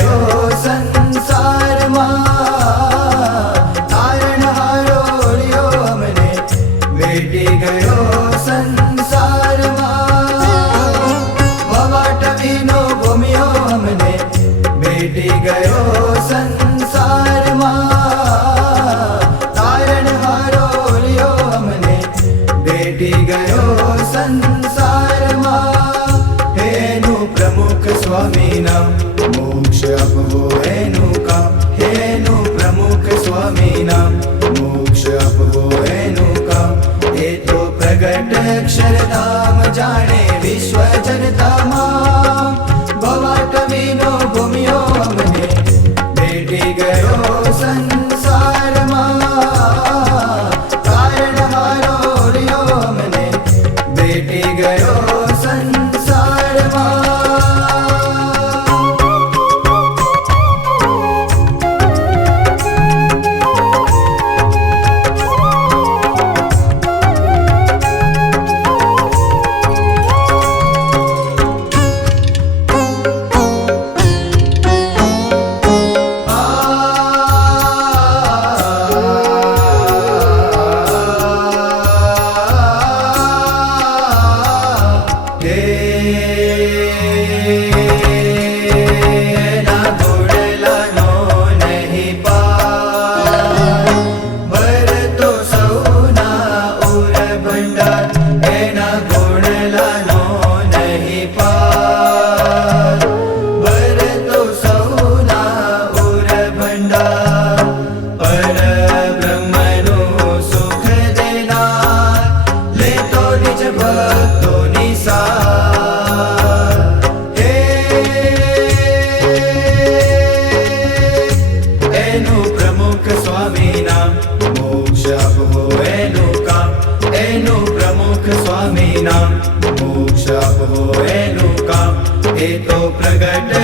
गयो संसाરમાં તારણહારો લ્યો અમને વેટી ગયો સંસારમાં વવાટવીનો ભૂમ્યો અમને વેટી ગયો સંસારમાં તારણહારો લ્યો અમને વેટી ગયો સંસારમાં હેનું પ્રમુખ સ્વામીના મોક્ષ આપવો એનું કામ હેનું પ્રમુખ સ્વામીના મોક્ષ આપવો એનું કામ એ તો પ્રગટ અક્ષરધામ જાણે વિશ્વ જનતામાં ભવાટવીનો ભૂમ્યો અમને બેટી ગયો સંસારમાં તારણહારો લ્યો અમને બેટી ગયો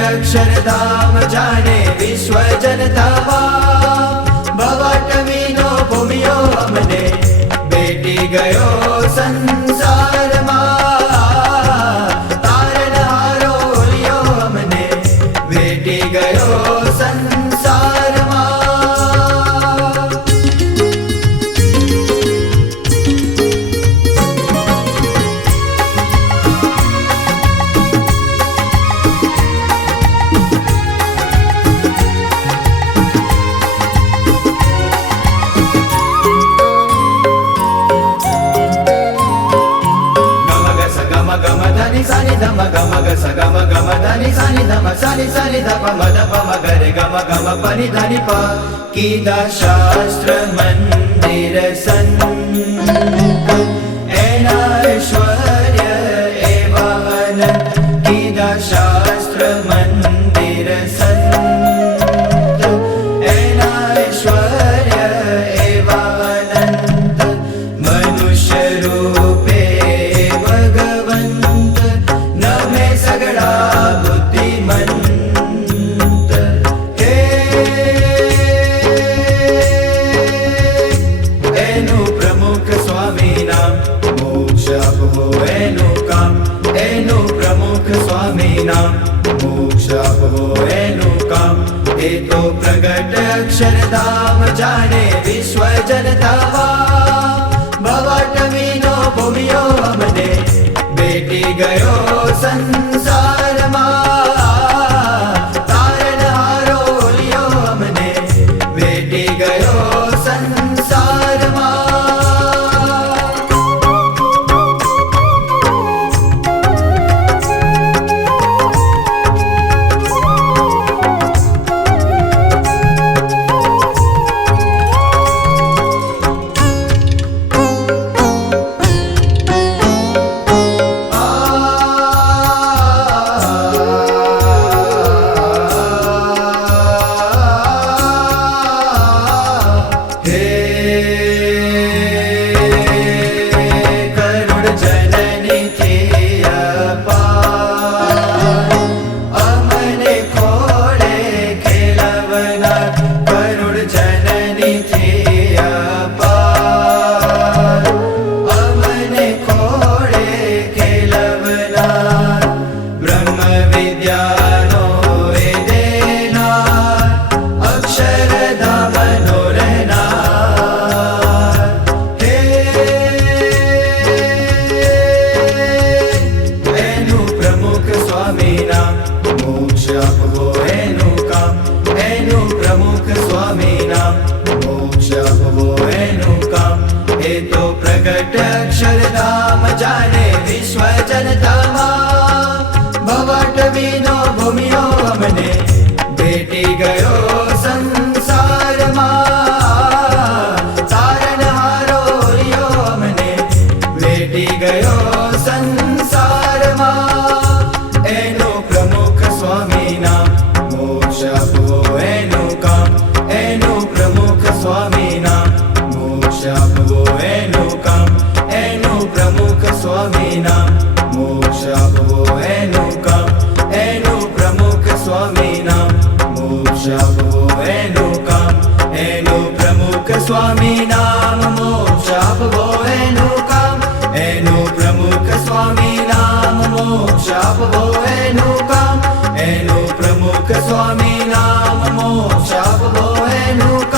અક્ષરધામ જાણે વિશ્વ જનતામાં ભવાટવીનો ભૂમ્યો અમને બેટી ગયો સંસારમાં તારણહારો લ્યો અમને બેટી ગયો કીધા શાસ્ત્ર મંદિર સંત એના ઐશ્વર્ય એવા અનંત કીધા શાસ્ત્ર મંદિર સંત એના ઐશ્વર્ય એવા અનંત મનુષ્ય રૂપે ભગવંત નમે સગડા બુદ્ધિમંત મોક્ષ આપવો એનું કામ એ તો પ્રગટ અક્ષરધામ જાણે વિશ્વ જનતામાં ભવાટવીનો ભૂમ્યો અમને બેટી ગયો સંસારમાં તારણહારો લ્યો અમને બેટી ગયો એનું કામ એનું પ્રમુખ સ્વામી નામ મોક્ષ આપવો એનું કામ એ તો પ્રગટ અક્ષરધામ જાણે વિશ્વ જનતામાં ભવટ વિનો ભૂમિયો અમને ભેટી ગયો સંસારમાં તારણહારો રિયો અમને ભેટી ગયો સંસારમાં એનું પ્રમુખ સ્વામી નામ મોક્ષ આપવો એનું કામ એનું પ્રમુખ સ્વામી નામ મોક્ષ આપવો એનું કામ એનું પ્રમુખ સ્વામી નામ મોક્ષ આપવો એનું કામ એનું પ્રમુખ સ્વામી નામ મોક્ષ આપવો એનું કામ એનું પ્રમુખ સ્વામી નામ મોક્ષ આપવો એનું કામ એનું પ્રમુખ સ્વામી નામ મોક્ષ આપવો એનું કામ એનું પ્રમુખ સ્વામી નામ મોક્ષ આપવો એનું કામ